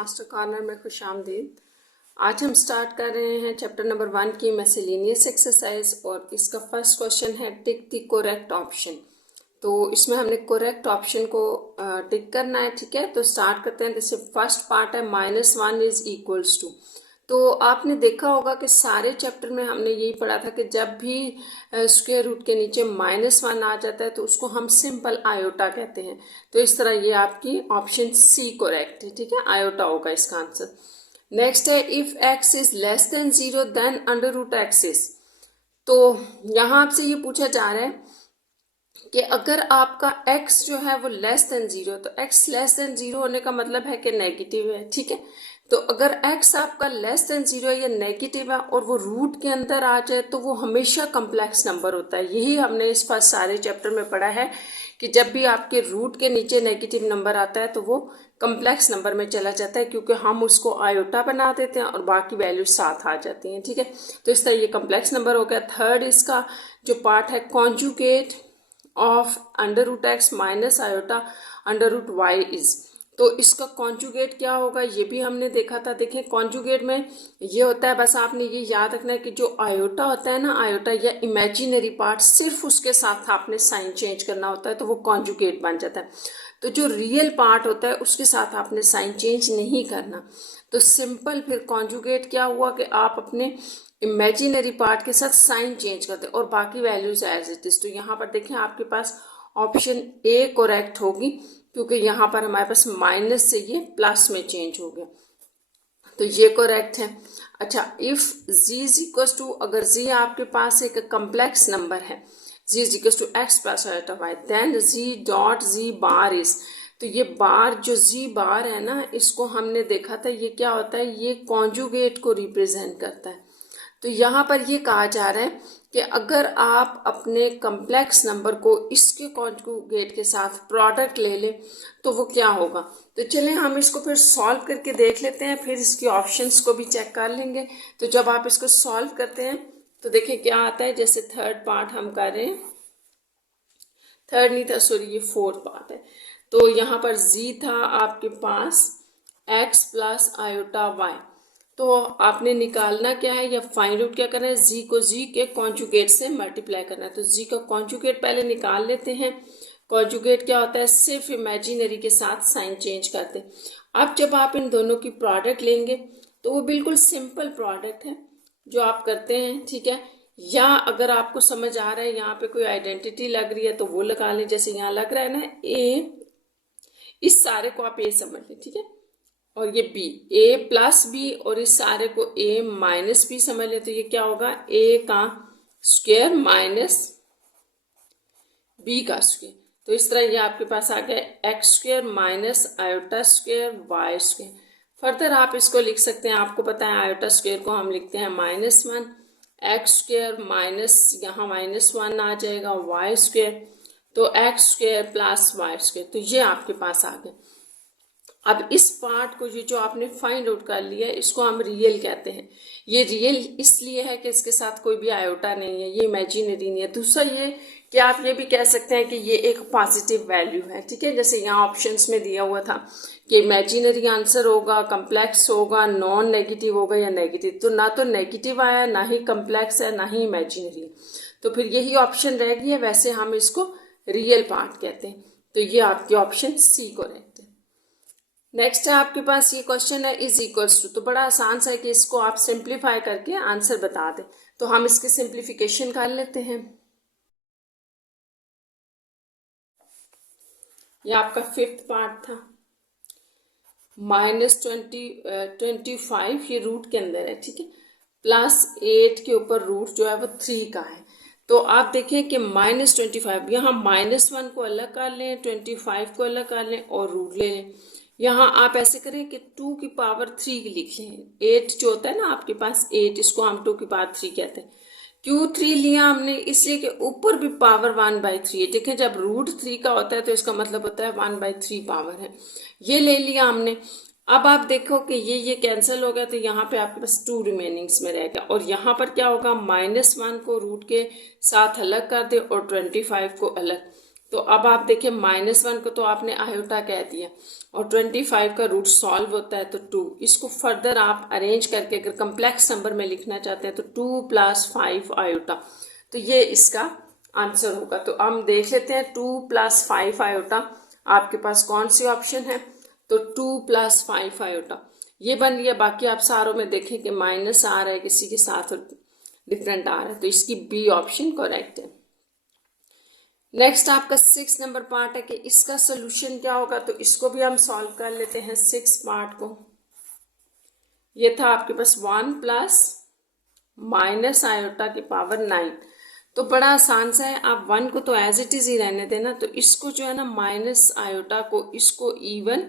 Master corner में खुशामदीद। आज हम स्टार्ट कर रहे हैं चैप्टर नंबर 1 की मिसलेनियस एक्सरसाइज और इसका फर्स्ट क्वेश्चन है टिक द करेक्ट ऑप्शन। तो इसमें हमने करेक्ट ऑप्शन को टिक करना है, ठीक है। तो स्टार्ट करते हैं। जैसे फर्स्ट पार्ट है -1 इज इक्वल्स टू। तो आपने देखा होगा कि सारे चैप्टर में हमने यही पढ़ा था कि जब भी स्क्वायर रूट के नीचे -1 आ जाता है तो उसको हम सिंपल आयोटा कहते हैं। तो इस तरह ये आपकी ऑप्शन सी करेक्ट है, ठीक है। आयोटा होगा इसका आंसर। नेक्स्ट है if x is less than 0 then √x is. तो यहाँ आपसे ये पूछा जा रहा है कि अगर आपका x जो है वो लेस देन 0, तो x लेस देन 0 होने का मतलब है कि नेगेटिव है, ठीक है। तो अगर x आपका लेस देन 0 या नेगेटिव है और वो रूट के अंदर आ जाए तो वो हमेशा कम्प्लेक्स नंबर होता है। यही हमने इस फर्स्ट सारे चैप्टर में पढ़ा है कि जब भी आपके रूट के नीचे नेगेटिव नंबर आता है तो वो कम्प्लेक्स नंबर में चला जाता है, क्योंकि हम उसको आयोटा बना देते हैं और बाकी वैल्यू साथ आ जाती हैं, ठीक है। तो इस तरह ये कम्प्लेक्स नंबर हो गया। थर्ड इसका जो पार्ट है conjugate of √x minus iota √y is. तो इसका कॉन्जुगेट क्या होगा ये भी हमने देखा था। देखें कॉन्जुगेट में ये होता है, बस आपने ये याद रखना है कि जो आयोटा होता है ना, आयोटा या इमेजिनरी पार्ट, सिर्फ उसके साथ आपने साइन चेंज करना होता है तो वो कॉन्जुगेट बन जाता है। तो जो रियल पार्ट होता है उसके साथ आपने साइन चेंज नहीं करना। तो सिंपल फिर कॉन्जुगेट क्या हुआ कि आप अपने इमेजिनरी पार्ट के साथ साइन चेंज करते और बाकी वैल्यूज एज इट इज। तो यहाँ पर देखें आपके पास ऑप्शन ए करेक्ट होगी, क्योंकि यहाँ पर हमारे पास माइनस से ये प्लस में चेंज हो गया, तो ये करेक्ट है। अच्छा, if z is equal to, अगर z आपके पास एक कम्प्लेक्स नंबर है, z is equal to x plus iota y, then z dot z bar is. तो ये बार जो z बार है ना, इसको हमने देखा था ये क्या होता है, ये कॉन्जुगेट को रिप्रेजेंट करता है। तो यहाँ पर ये कहा जा रहा है कि अगर आप अपने कम्प्लेक्स नंबर को इसके कॉन्जुगेट के साथ प्रोडक्ट ले लें तो वो क्या होगा। तो चलें हम इसको फिर सॉल्व करके देख लेते हैं, फिर इसकी ऑप्शंस को भी चेक कर लेंगे। तो जब आप इसको सॉल्व करते हैं तो देखिए क्या आता है। जैसे थर्ड पार्ट हम कर रहे हैं, थर्ड नहीं था सॉरी, ये फोर्थ पार्ट है। तो यहाँ पर z था आपके पास x प्लस आयोटा y। तो आपने निकालना क्या है या फाइंड आउट क्या करना है, z को z के कॉन्जुगेट से मल्टीप्लाई करना है। तो z का कॉन्जुगेट पहले निकाल लेते हैं। कॉन्जुगेट क्या होता है, सिर्फ इमेजिनरी के साथ साइन चेंज करते हैं। अब जब आप इन दोनों की प्रोडक्ट लेंगे तो वो बिल्कुल सिंपल प्रोडक्ट है जो आप करते हैं, ठीक है। या अगर आपको समझ आ रहा है यहाँ पे कोई आइडेंटिटी लग रही है तो वो लगा लें। जैसे यहाँ लग रहा है ना a, इस सारे को आप a समझ लें, ठीक है। और ये b, a प्लस बी, और इस सारे को a माइनस बी समझ लें। तो ये क्या होगा, a का स्क्वायर माइनस b का स्क्वायर। तो इस तरह ये आपके पास आ गया x square minus iota square y square. Further आप इसको लिख सकते हैं, आपको पता है आयोटा स्क्वायर को हम लिखते हैं -1, एक्स स्क्वायर माइनस यहाँ -1 आ जाएगा वाई स्क्वायर, तो x square plus y square. तो ये आपके पास आ गया। अब इस पार्ट को ये जो आपने फाइंड आउट कर लिया है इसको हम रियल कहते हैं। ये रियल इसलिए है कि इसके साथ कोई भी आयोटा नहीं है, ये इमेजिनरी नहीं है। दूसरा ये कि आप ये भी कह सकते हैं कि ये एक पॉजिटिव वैल्यू है, ठीक है। जैसे यहाँ ऑप्शंस में दिया हुआ था कि इमेजिनरी आंसर होगा, कम्प्लेक्स होगा, नॉन नेगेटिव होगा या नेगेटिव। तो ना तो नेगेटिव आया, ना ही कम्प्लेक्स है, ना ही इमेजिनरी। तो फिर यही ऑप्शन रह गई है। वैसे हम इसको रियल पार्ट कहते हैं। तो ये आपकी ऑप्शन सी करेक्ट है। नेक्स्ट है आपके पास ये क्वेश्चन है इज इक्वल्स टू। तो बड़ा आसान सा है कि इसको आप सिंप्लीफाई करके आंसर बता दें। तो हम इसकी सिंप्लीफिकेशन कर लेते हैं। ये आपका फिफ्थ पार्ट था। -25 ये रूट के अंदर है, ठीक है, +8 के ऊपर रूट जो है वो 3 का है। तो आप देखें कि -25, यहाँ -1 को अलग कर लें, 25 को अलग कर लें और रूट ले लें। यहाँ आप ऐसे करें कि 2 की पावर 3 लिख लें। 8 जो होता है ना आपके पास 8, इसको हम 2 की पावर 3 कहते हैं। क्यों 3 लिया हमने, इसलिए कि ऊपर भी पावर 1/3 है। देखें जब √3 का होता है तो इसका मतलब होता है 1/3 पावर है। ये ले लिया हमने। अब आप देखो कि ये कैंसिल हो गया, तो यहाँ पे आपके पास 2 रिमेनिंग्स में रह गया। और यहाँ पर क्या होगा, -1 को रूट के साथ अलग कर दे और 25 को अलग। तो अब आप देखिए -1 को तो आपने आयोटा कह दिया और 25 का रूट सॉल्व होता है तो 2। इसको फर्दर आप अरेंज करके अगर कम्प्लेक्स नंबर में लिखना चाहते हैं तो 2 + 5 आयोटा, तो ये इसका आंसर होगा। तो हम देख लेते हैं 2 + 5 आयोटा आपके पास कौन सी ऑप्शन है। तो 2 + 5 आयोटा ये बन गया। बाकी आप सारों में देखें कि माइनस आ रहा है, किसी के साथ डिफरेंट आ रहा है, तो इसकी बी ऑप्शन करेक्ट है। नेक्स्ट आपका 6 नंबर पार्ट है कि इसका सोल्यूशन क्या होगा, तो इसको भी हम सॉल्व कर लेते हैं 6 पार्ट को। ये था आपके पास 1 + आयोटा की पावर 9। तो बड़ा आसान सा है, आप 1 को तो एज इट इज ही रहने देना। तो इसको जो है ना माइनस आयोटा को इसको इवन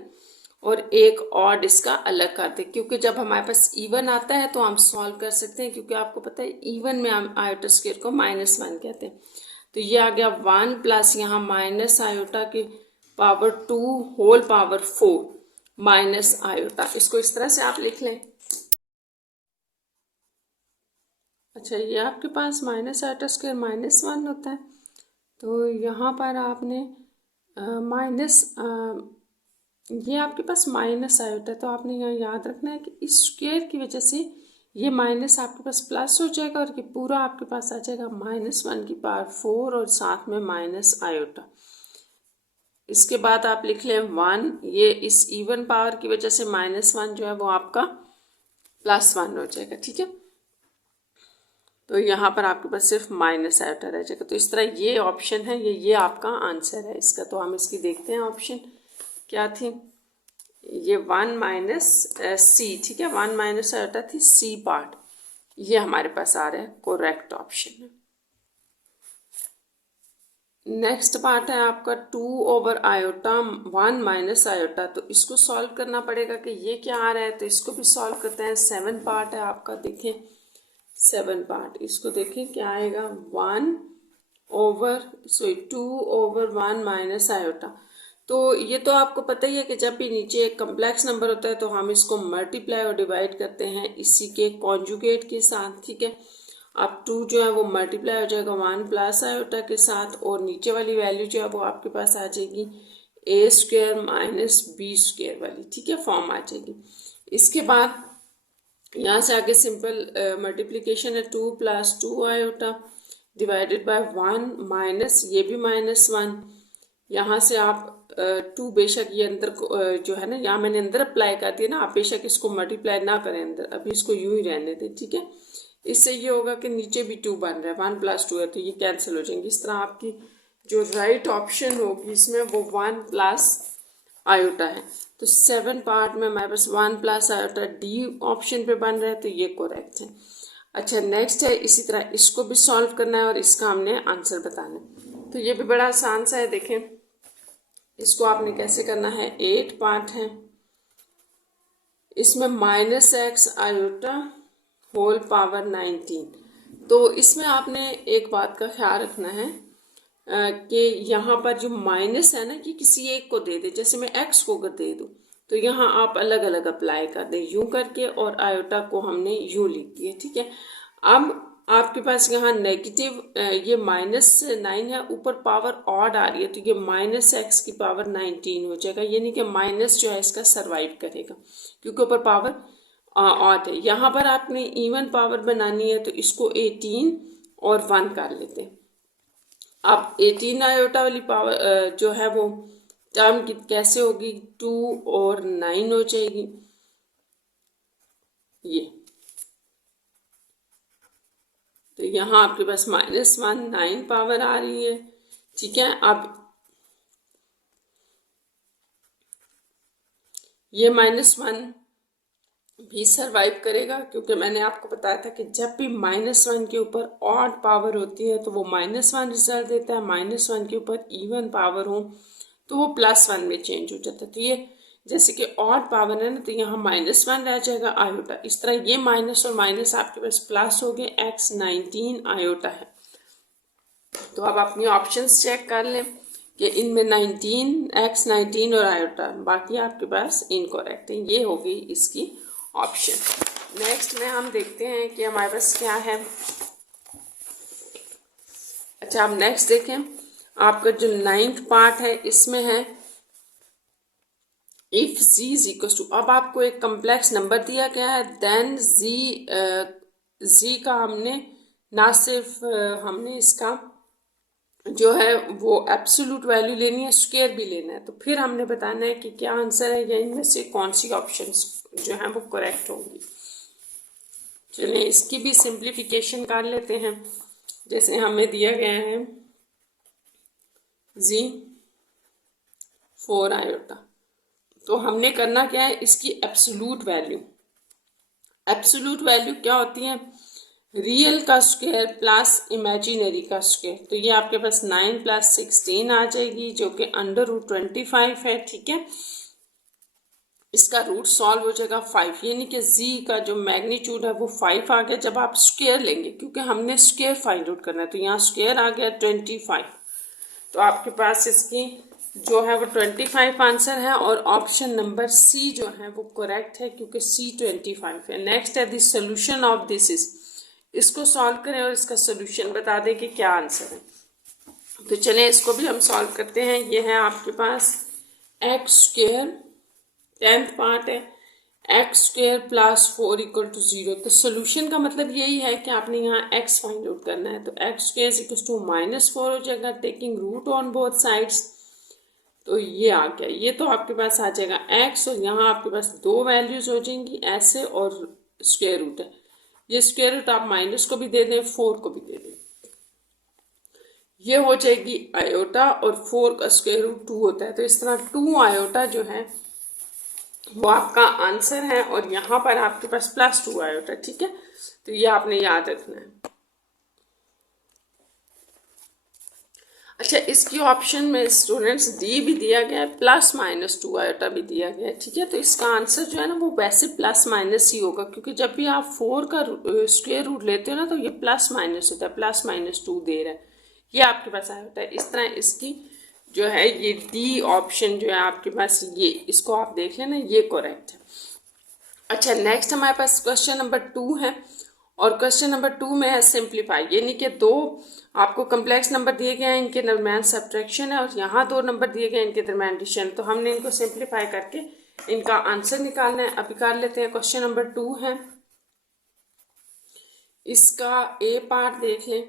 और एक ऑड इसका अलग कर दे, क्योंकि जब हमारे पास इवन आता है तो हम सॉल्व कर सकते हैं, क्योंकि आपको पता है इवन में हम आयोटा स्क्वायर को -1 कहते हैं। तो ये आ गया 1 प्लस यहाँ माइनस आयोटा की power 2 whole power 4 minus iota. इसको इस तरह से आप लिख लें। अच्छा, ये आपके पास माइनस आयोटा स्क्वायर -1 होता है, तो यहाँ पर आपने ये आपके पास माइनस आयोटा, तो आपने यहाँ याद रखना है कि इस स्क्वायर की वजह से ये माइनस आपके पास प्लस हो जाएगा और ये पूरा आपके पास आ जाएगा -1 की पावर 4 और साथ में माइनस आयोटा। इसके बाद आप लिख लें 1, ये इस इवन पावर की वजह से -1 जो है वो आपका +1 हो जाएगा। ठीक है, तो यहाँ पर आपके पास सिर्फ माइनस आयोटा रह जाएगा। तो इस तरह ये ऑप्शन है, ये आपका आंसर है इसका। तो हम इसकी देखते हैं ऑप्शन क्या थी। ये 1 - C, ठीक है, 1 - आयोटा थी C पार्ट, ये हमारे पास आ रहा है करेक्ट ऑप्शन है। नेक्स्ट पार्ट है आपका 2/आयोटा 1 - आयोटा। तो इसको सॉल्व करना पड़ेगा कि ये क्या आ रहा है, तो इसको भी सॉल्व करते हैं। 7 पार्ट है आपका, देखें 7 पार्ट, इसको देखें क्या आएगा। 2/1 - आयोटा। तो ये तो आपको पता ही है कि जब भी नीचे एक कम्प्लेक्स नंबर होता है तो हम इसको मल्टीप्लाई और डिवाइड करते हैं इसी के कॉन्जुगेट के साथ। ठीक है, अब 2 जो है वो मल्टीप्लाई हो जाएगा 1 + आयोटा के साथ और नीचे वाली वैल्यू जो है वो आपके पास आ जाएगी a² - b² वाली, ठीक है, फॉर्म आ जाएगी। इसके बाद यहाँ से आगे सिंपल मल्टीप्लिकेशन है। 2 + 2 आयोटा डिवाइडेड बाय 1 माइनस ये भी -1। यहाँ से आप 2 बेशक ये अंदर जो है ना, यहाँ मैंने अंदर अप्लाई कर दिया ना, आप बेशक इसको मल्टीप्लाई ना करें अंदर, अभी इसको यूं ही रहने दें। ठीक है, इससे ये होगा कि नीचे भी 2 बन रहा है, 1 + 2 है तो ये कैंसिल हो जाएंगे। इस तरह आपकी जो राइट ऑप्शन होगी इसमें वो 1 + आयोटा है। तो 7 पार्ट में हमारे पास 1 + आयोटा डी ऑप्शन पे बन रहा है, तो ये करेक्ट है। अच्छा, नेक्स्ट है, इसी तरह इसको भी सॉल्व करना है और इसका हमने आंसर बताना है। तो ये भी बड़ा आसान सा है, देखें इसको आपने कैसे करना है। 8 पार्ट है, इसमें -x आयोटा होल पावर 19। तो इसमें आपने एक बात का ख्याल रखना है कि यहाँ पर जो माइनस है ना, कि किसी एक को दे दे, जैसे मैं x को अगर दे दूँ तो यहाँ आप अलग अलग अप्लाई कर दें यूं करके, और आयोटा को हमने यूं लिख दिया। ठीक है, अब आपके पास यहाँ नेगेटिव ये -9 है, ऊपर पावर ऑड आ रही है, तो ये -x की पावर 19 हो जाएगा। यानी कि माइनस जो है इसका सर्वाइव करेगा क्योंकि ऊपर पावर ऑड है। यहाँ पर आपने इवन पावर बनानी है तो इसको 18 और 1 कर लेते हैं। अब 18 आयोटा वाली पावर जो है वो टर्म की कैसे होगी, 2 और 9 हो जाएगी ये। तो यहाँ आपके पास -1 9 पावर आ रही है। ठीक है, अब ये -1 भी सरवाइव करेगा, क्योंकि मैंने आपको बताया था कि जब भी -1 के ऊपर ऑड पावर होती है तो वो -1 रिजल्ट देता है, -1 के ऊपर इवन पावर हो तो वो +1 में चेंज हो जाता है। तो ये जैसे कि ऑड पावर है ना, तो यहाँ -1 रह जाएगा आयोटा। इस तरह ये माइनस और माइनस आपके पास प्लस हो गए, x 19 आयोटा है। तो अब अपनी ऑप्शंस चेक कर लें कि इनमें 19 x 19 और आयोटा, बाकी आपके पास इनकरेक्ट है। ये हो गई इसकी ऑप्शन। नेक्स्ट में हम देखते हैं कि हमारे पास क्या है। अच्छा, अब नेक्स्ट देखें, आपका जो 9th पार्ट है इसमें है if z is equal to, अब आपको एक कम्प्लेक्स नंबर दिया गया है, देन z का हमने ना सिर्फ हमने इसका जो है वो एब्सोल्यूट वैल्यू लेनी है, स्क्वायर भी लेना है। तो फिर हमने बताना है कि क्या आंसर है या इनमें से कौन सी ऑप्शंस जो है वो करेक्ट होंगी। चलिए इसकी भी सिंप्लीफिकेशन कर लेते हैं। जैसे हमें दिया गया है z 4 आयोटा, तो हमने करना क्या है, इसकी एब्सोल्यूट वैल्यू। एब्सोल्यूट वैल्यू क्या होती है, रियल का स्क्वायर प्लस इमेजिनरी का स्क्वायर। तो ये आपके पास 9 + 16 आ जाएगी जो कि √25 है। ठीक है, इसका रूट सॉल्व हो जाएगा 5, यानी कि z का जो मैग्नीट्यूड है वो 5 आ गया जब आप स्क्वायर लेंगे, क्योंकि हमने स्क्वायर फाइंड आउट करना है। तो यहाँ स्क्वायर आ गया 25, तो आपके पास इसकी जो है वो 25 आंसर है और ऑप्शन नंबर सी जो है वो करेक्ट है, क्योंकि सी 25 है। नेक्स्ट है the solution of this is, इसको सॉल्व करें और इसका सोल्यूशन बता दें कि क्या आंसर है। तो चलें इसको भी हम सॉल्व करते हैं। ये है आपके पास x², 10th पार्ट है, x² + 4 = 0। तो सोल्यूशन का मतलब यही है कि आपने यहाँ x फाइंड आउट करना है। तो x² = -4 हो जाएगा, taking root on both sides. तो ये आ गया, ये तो आपके पास आ जाएगा x, और यहाँ आपके पास दो वैल्यूज हो जाएंगी ऐसे, और स्क्वायर रूट है। ये स्क्वायर रूट आप माइनस को भी दे दें, 4 को भी दे दें, ये हो जाएगी आयोटा, और 4 का स्क्वायर रूट 2 होता है। तो इस तरह 2 आयोटा जो है वो आपका आंसर है, और यहाँ पर आपके पास +2 आयोटा। ठीक है, तो ये आपने याद रखना है। अच्छा, इसकी ऑप्शन में स्टूडेंट्स डी भी दिया गया है, +-2 आयोटा भी दिया गया है। ठीक है, तो इसका आंसर जो है ना वो वैसे +- ही होगा, क्योंकि जब भी आप 4 का स्क्वायर रूट लेते हो ना तो ये +- होता है, +-2 दे रहा है, ये आपके पास आयोटा है। इस तरह इसकी जो है ये डी ऑप्शन जो है आपके पास, ये इसको आप देख लेना, ये करेक्ट है। अच्छा, नेक्स्ट हमारे पास क्वेश्चन नंबर 2 है, और क्वेश्चन नंबर 2 में है सिंप्लीफाई, यानी कि दो आपको कम्प्लेक्स नंबर दिए गए हैं, इनके दरमियान सब्ट्रैक्शन है, और यहाँ दो नंबर दिए गए हैं, इनके दरमियान एडिशन। तो हमने इनको सिंप्लीफाई करके इनका आंसर निकालना है। अभी कर लेते हैं। क्वेश्चन नंबर 2 है, इसका ए पार्ट देख लें,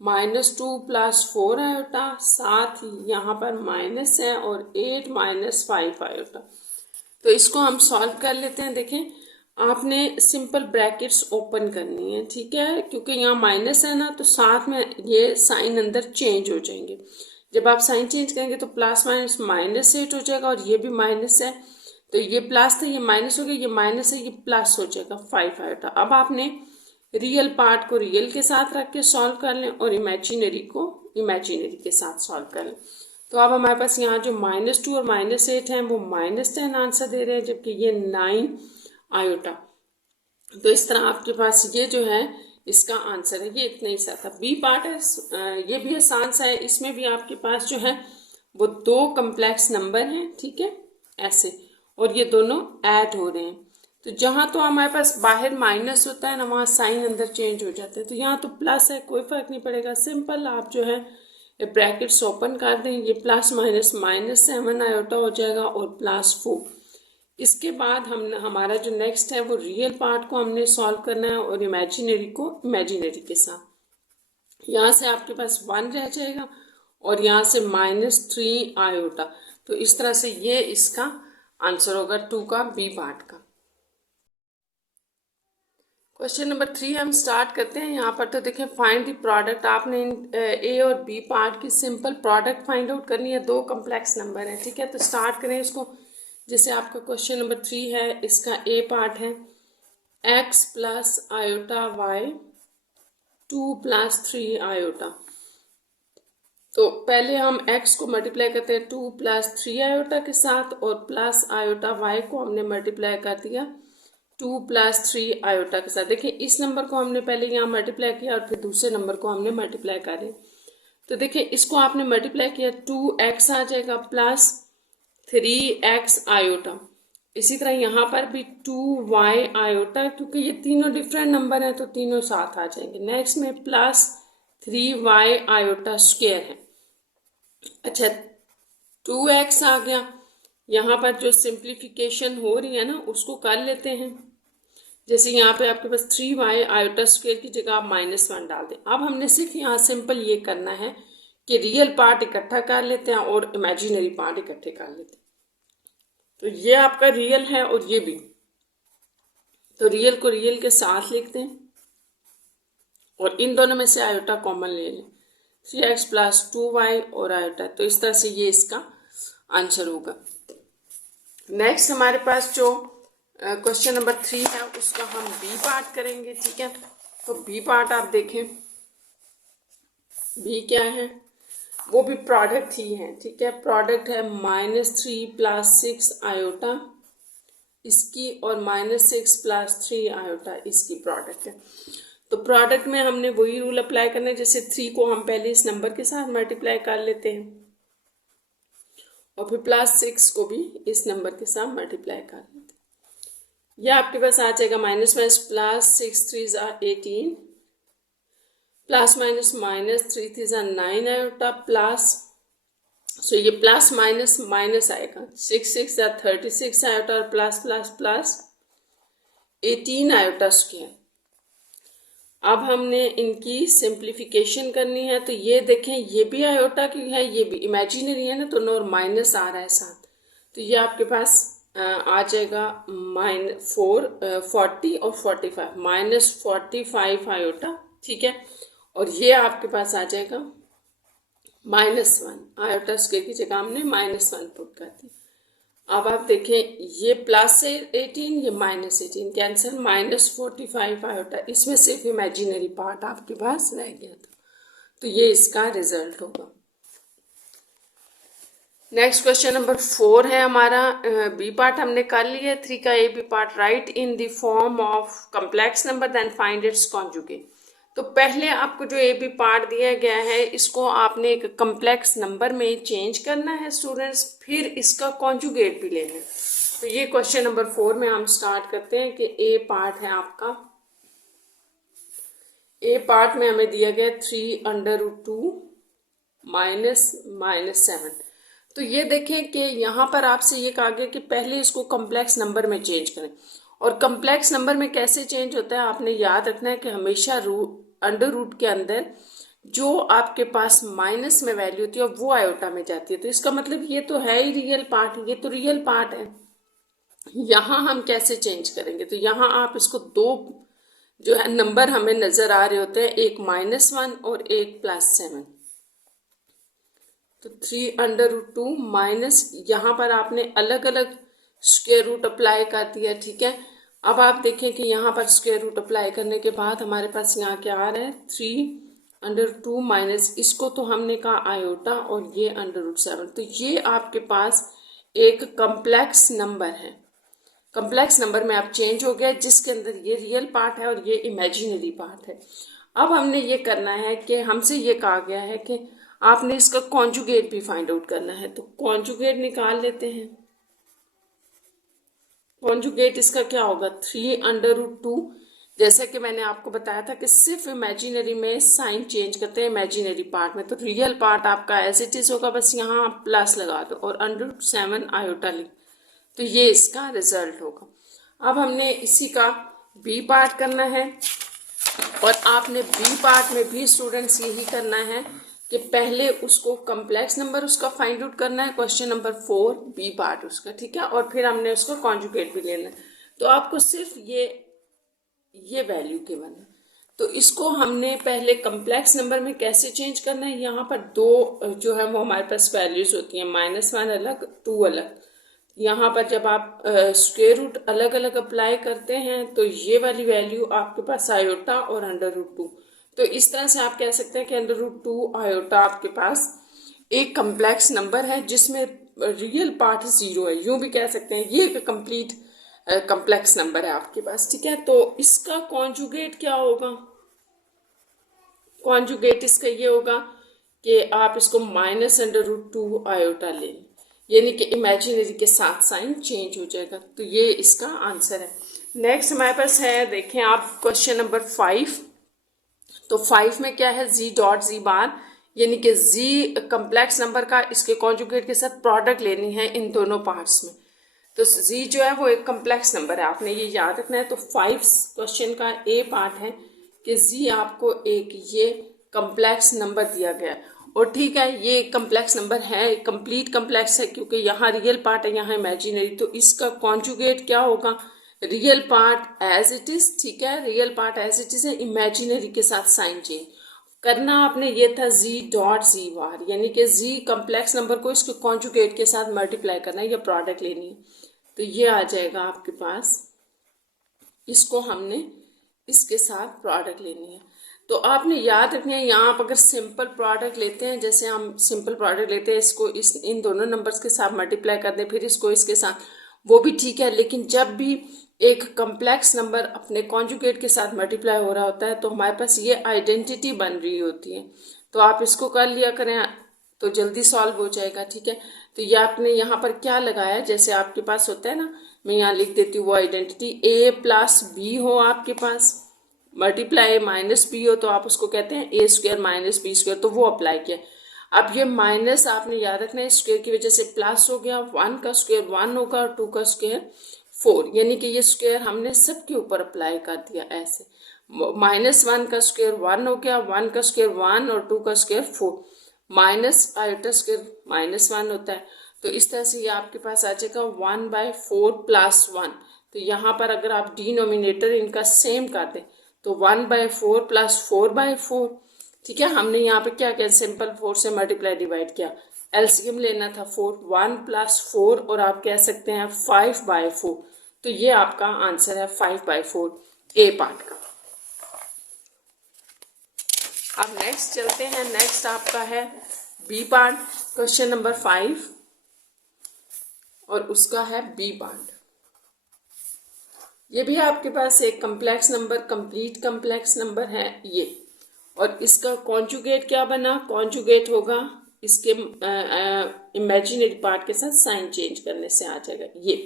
-2 + 4 आयोटा, साथ ही यहाँ पर माइनस है, और 8 - 5 आयोटा। तो इसको हम सॉल्व कर लेते हैं। देखें, आपने सिंपल ब्रैकेट्स ओपन करनी है। ठीक है, क्योंकि यहाँ माइनस है ना, तो साथ में ये साइन अंदर चेंज हो जाएंगे। जब आप साइन चेंज करेंगे तो +-8 हो जाएगा, और ये भी माइनस है, तो ये प्लस था, ये माइनस हो गया, ये माइनस है, ये प्लस हो जाएगा 5 आयोटा। अब आपने रियल पार्ट को रियल के साथ रख के सॉल्व कर लें, और इमेजिनरी को इमेजिनरी के साथ सॉल्व कर लें। तो अब हमारे पास यहाँ जो -2 और -8 हैं वो -10 आंसर दे रहे हैं, जबकि ये 9 आयोटा। तो इस तरह आपके पास ये जो है इसका आंसर है, ये इतना ही सा था। बी पार्ट है, ये भी आसान सा है। इसमें भी आपके पास जो है वो दो कम्प्लेक्स नंबर हैं। ठीक है, ऐसे, और ये दोनों ऐड हो रहे हैं। तो जहाँ तो हमारे पास बाहर माइनस होता है ना, वहाँ साइन अंदर चेंज हो जाता है। तो यहाँ तो प्लस है, कोई फर्क नहीं पड़ेगा, सिंपल आप जो है ब्रैकेट्स ओपन कर दें, ये +-7 आयोटा हो जाएगा, और +4। इसके बाद हम हमारा जो नेक्स्ट है वो रियल पार्ट को हमने सॉल्व करना है, और इमेजिनरी को इमेजिनरी के साथ। यहाँ से आपके पास 1 रह जाएगा, और यहाँ से -3 आयोटा। तो इस तरह से ये इसका आंसर होगा 2 का, बी पार्ट का। क्वेश्चन नंबर 3 हम स्टार्ट करते हैं। यहाँ पर तो देखें, फाइंड द प्रोडक्ट, आपने ए और बी पार्ट की सिंपल प्रोडक्ट फाइंड आउट करनी है। दो कम्प्लेक्स नंबर हैं। ठीक है, तो स्टार्ट करें इसको। जैसे आपका क्वेश्चन नंबर 3 है, इसका ए पार्ट है x + आयोटा y 2 + 3 आयोटा। तो पहले हम x को मल्टीप्लाई करते हैं 2 + 3 आयोटा के साथ, और प्लस आयोटा y को हमने मल्टीप्लाई कर दिया 2 + 3 आयोटा के साथ। देखिए, इस नंबर को हमने पहले यहाँ मल्टीप्लाई किया, और फिर दूसरे नंबर को हमने मल्टीप्लाई कर दिया। तो देखिए, इसको आपने मल्टीप्लाई किया, 2x आ जाएगा प्लस 3x आयोटा। इसी तरह यहाँ पर भी 2y आयोटा, क्योंकि ये तीनों डिफरेंट नंबर हैं तो तीनों साथ आ जाएंगे। नेक्स्ट में +3y आयोटा स्क्वायर है। अच्छा, 2x आ गया। यहाँ पर जो सिंप्लीफिकेशन हो रही है ना उसको कर लेते हैं। जैसे यहाँ पे आपके पास 3y आयोटा स्क्वायर की जगह आप -1 डाल दें। अब हमने सिर्फ यहाँ सिंपल ये करना है कि रियल पार्ट इकट्ठा कर लेते हैं और इमेजिनरी पार्ट इकट्ठे कर लेते हैं। तो ये आपका रियल है और ये भी, तो रियल को रियल के साथ लिखते हैं और इन दोनों में से आयोटा कॉमन ले लें। 3x + 2y और आयोटा, तो इस तरह से ये इसका आंसर होगा। नेक्स्ट हमारे पास जो क्वेश्चन नंबर 3 है उसका हम बी पार्ट करेंगे। ठीक है, तो बी पार्ट आप देखें, बी क्या है, वो भी प्रोडक्ट ही है। ठीक है, प्रोडक्ट है -3 + 6 आयोटा इसकी और -6 + 3 आयोटा इसकी प्रोडक्ट है। तो प्रोडक्ट में हमने वही रूल अप्लाई करना है, जैसे 3 को हम पहले इस नंबर के साथ मल्टीप्लाई कर लेते हैं और फिर +6 को भी इस नंबर के साथ मल्टीप्लाई कर लेते हैं। यह आपके पास आ जाएगा -++6 3 18 +-3 3 9 आयोटा प्लस, सो ये प्लस माइनस माइनस आएगा, 6 6 36 आयोटा और plus plus plus 18 iota square. अब हमने इनकी सिंप्लीफिकेशन करनी है। तो ये देखें, ये भी आयोटा की है, ये भी इमेजिनरी है ना, तो नोर माइनस आ रहा है साथ, तो ये आपके पास आ जाएगा -40 और 45 -45 आयोटा। ठीक है, और ये आपके पास आ जाएगा -1 आयोटा स्क्वायर की जगह हमने -1 पुट कर दी। अब आप देखें, ये +18 ये -18 कैंसिल, -45 आयोटा, इसमें सिर्फ इमेजिनरी पार्ट आपके पास रह गया था, तो ये इसका रिजल्ट होगा। नेक्स्ट क्वेश्चन नंबर 4 है हमारा, बी पार्ट हमने कर लिया है। 3 का a b part, write in the form of complex number then find its conjugate. तो पहले आपको जो ए बी पार्ट दिया गया है इसको आपने एक कम्प्लेक्स नंबर में चेंज करना है स्टूडेंट्स, फिर इसका कॉन्जुगेट भी लेना है। तो ये क्वेश्चन नंबर 4 में हम स्टार्ट करते हैं कि ए पार्ट है आपका, ए पार्ट में हमें दिया गया 3√2 -7। तो ये देखें कि यहाँ पर आपसे ये कहा गया कि पहले इसको कम्प्लेक्स नंबर में चेंज करें, और कम्प्लेक्स नंबर में कैसे चेंज होता है आपने याद रखना है कि हमेशा अंडर रूट के अंदर जो आपके पास माइनस में वैल्यू होती है वो आयोटा में जाती है। तो इसका मतलब ये तो है ही रियल पार्ट, ये तो रियल पार्ट है। यहाँ हम कैसे चेंज करेंगे, तो यहाँ आप इसको दो जो है नंबर हमें नजर आ रहे होते हैं, एक -1 और एक +7। तो 3√2 माइनस, यहाँ पर आपने अलग अलग स्क्वायर रूट अप्लाई कर दिया। ठीक है, अब आप देखें कि यहाँ पर स्क्वायर रूट अप्लाई करने के बाद हमारे पास यहाँ क्या आ रहा है, 3√2 माइनस, इसको तो हमने कहा आयोटा और ये √7। तो ये आपके पास एक कम्प्लेक्स नंबर है, कम्प्लेक्स नंबर में आप चेंज हो गया जिसके अंदर ये रियल पार्ट है और ये इमेजिनरी पार्ट है। अब हमने ये करना है कि हमसे ये कहा गया है कि आपने इसका कॉन्जुगेट भी फाइंड आउट करना है, तो कॉन्जुगेट निकाल लेते हैं। कॉन्जुगेट इसका क्या होगा, 3√2, जैसा कि मैंने आपको बताया था कि सिर्फ इमेजिनरी में साइन चेंज करते हैं इमेजिनरी पार्ट में, तो रियल पार्ट आपका एज इट इज होगा, बस यहाँ आप प्लस लगा दो और √7 आयोटा लिख, तो ये इसका रिजल्ट होगा। अब हमने इसी का बी पार्ट करना है, और आपने बी पार्ट में भी स्टूडेंट्स यही करना है कि पहले उसको कम्प्लेक्स नंबर उसका फाइंड आउट करना है, क्वेश्चन नंबर 4 बी पार्ट उसका। ठीक है, और फिर हमने उसको कॉन्जुगेट भी लेना है। तो आपको सिर्फ ये वैल्यू गिवन है, तो इसको हमने पहले कम्प्लेक्स नंबर में कैसे चेंज करना है, यहाँ पर दो जो है वो हमारे पास वैल्यूज होती हैं, -1 अलग 2 अलग। यहाँ पर जब आप स्क्वायर रूट अलग अलग अप्लाई करते हैं तो ये वाली वैल्यू आपके पास आयोटा और √2, तो इस तरह से आप कह सकते हैं कि √2 आयोटा आपके पास एक कम्प्लेक्स नंबर है जिसमें रियल पार्ट 0 है, यूं भी कह सकते हैं ये एक कंप्लीट कम्प्लेक्स नंबर है आपके पास। ठीक है, तो इसका कॉन्जुगेट क्या होगा, कॉन्जुगेट इसका ये होगा कि आप इसको -√2 आयोटा लें, यानी कि इमेजिनरी के साथ साइन चेंज हो जाएगा, तो ये इसका आंसर है। नेक्स्ट हमारे पास है, देखें आप क्वेश्चन नंबर 5। तो 5 में क्या है, z डॉट z बार, यानी कि जी कम्प्लेक्स नंबर का इसके कॉन्जुगेट के साथ प्रोडक्ट लेनी है इन दोनों पार्ट्स में। तो जी जो है वो एक कम्प्लेक्स नंबर है, आपने ये याद रखना है। तो 5 क्वेश्चन का ए पार्ट है कि जी आपको एक ये कम्प्लेक्स नंबर दिया गया है, और ठीक है ये कम्प्लेक्स नंबर है, कंप्लीट कम्प्लेक्स है, क्योंकि यहाँ रियल पार्ट है यहाँ इमेजिनरी, तो इसका कॉन्जुगेट क्या होगा, real part as it is. ठीक है, real part as it is है, इमेजिनरी के साथ साइन चेंज करना आपने ये था जी डॉट जी बार, यानी कि जी कम्प्लेक्स नंबर को इसके कॉन्जुगेट के साथ मल्टीप्लाई करना है या प्रोडक्ट लेनी है। तो ये आ जाएगा आपके पास, इसको हमने इसके साथ प्रोडक्ट लेनी है। तो आपने याद रखना है यहाँ आप अगर सिंपल प्रोडक्ट लेते हैं, जैसे हम सिंपल प्रोडक्ट लेते हैं, इसको इस इन दोनों नंबर्स के साथ मल्टीप्लाई कर दें फिर इसको इसके साथ, वो भी ठीक है। लेकिन जब भी एक कम्प्लेक्स नंबर अपने कॉन्जुगेट के साथ मल्टीप्लाई हो रहा होता है तो हमारे पास ये आइडेंटिटी बन रही होती है। तो आप इसको कर लिया करें तो जल्दी सॉल्व हो जाएगा। ठीक है, तो ये आपने यहाँ पर क्या लगाया, जैसे आपके पास होता है ना, मैं यहाँ लिख देती हूँ वो आइडेंटिटी, ए प्लस बी हो आपके पास, मल्टीप्लाई माइनस बी हो, तो आप उसको कहते हैं ए स्क्वायर माइनस बी स्क्वायर, तो वो अप्लाई किया। अब ये माइनस आपने याद रखना है, स्क्वायर की वजह से प्लस हो गया, 1 का स्क्वायर 1 होगा और 2 का स्क्वायर 4, यानी कि ये स्क्वायर हमने सबके ऊपर अप्लाई कर दिया ऐसे। -1 का स्क्वायर 1 हो गया, 1 का स्क्वायर 1 और 2 का स्क्वायर 4, माइनस आयोटा स्क्वायर -1 होता है। तो इस तरह से ये आपके पास आ जाएगा 1/4 + 1। तो यहाँ पर अगर आप डिनोमिनेटर इनका सेम कर दें तो 1/4 + 4/4। ठीक है, हमने यहाँ पे क्या किया, सिंपल 4 से मल्टीप्लाई डिवाइड किया, एलसीएम लेना था 4, 1 + 4 और आप कह सकते हैं 5/4। तो ये आपका आंसर है 5/4 ए पार्ट का। अब नेक्स्ट चलते हैं, नेक्स्ट आपका है बी पार्ट, क्वेश्चन नंबर 5 और उसका है बी पार्ट। ये भी आपके पास एक complex number, complete complex number है ये, और इसका कॉन्जुगेट क्या बना, कॉन्जुगेट होगा इसके इमेजिनरी पार्ट के साथ साइन चेंज करने से आ जाएगा ये।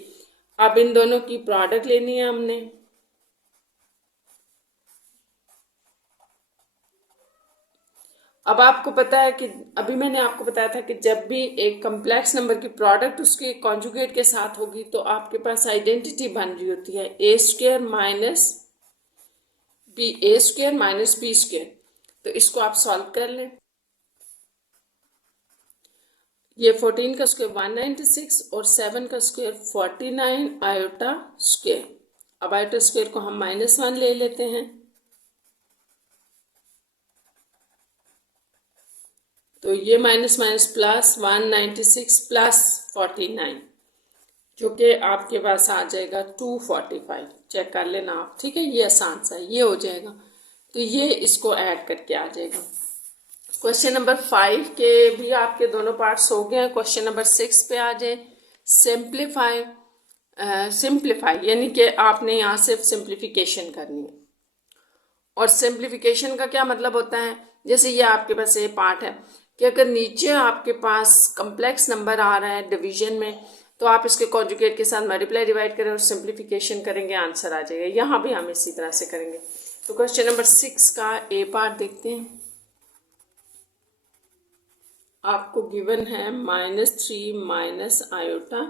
अब इन दोनों की प्रोडक्ट लेनी है हमने। अब आपको पता है कि अभी मैंने आपको बताया था कि जब भी एक कम्प्लेक्स नंबर की प्रोडक्ट उसके कॉन्जुगेट के साथ होगी तो आपके पास आइडेंटिटी बन रही होती है ए स्क्वायर माइनस बी स्क्वायर। तो इसको आप सॉल्व कर लें। ये 14 का स्क्वायर 196 और 7 का स्क्वायर 49 आयोटा स्क्वायर। अब आयोटा स्क्वायर को हम -1 ले लेते हैं, तो ये माइनस माइनस प्लस 196 प्लस 49, जो कि आपके पास आ जाएगा 245। चेक कर लेना आप, ठीक है, ये आसान सा ये हो जाएगा। तो ये इसको ऐड करके आ जाएगा। क्वेश्चन नंबर 5 के भी आपके दोनों पार्ट्स हो गए हैं। क्वेश्चन नंबर 6 पे आ जाए, सिंप्लीफाई। सिंप्लीफाई यानी कि आपने यहाँ सिर्फ सिंप्लीफिकेशन करनी है। और सिंप्लीफिकेशन का क्या मतलब होता है, जैसे ये आपके पास ये पार्ट है कि अगर नीचे आपके पास कम्प्लेक्स नंबर आ रहा है डिवीजन में, तो आप इसके कॉन्जुगेट के साथ मल्टीप्लाई डिवाइड करें और सिंप्लीफिकेशन करेंगे, आंसर आ जाएगा। यहाँ भी हम इसी तरह से करेंगे। तो क्वेश्चन नंबर 6 का ए पार्ट देखते हैं। आपको गिवन है -3 minus iota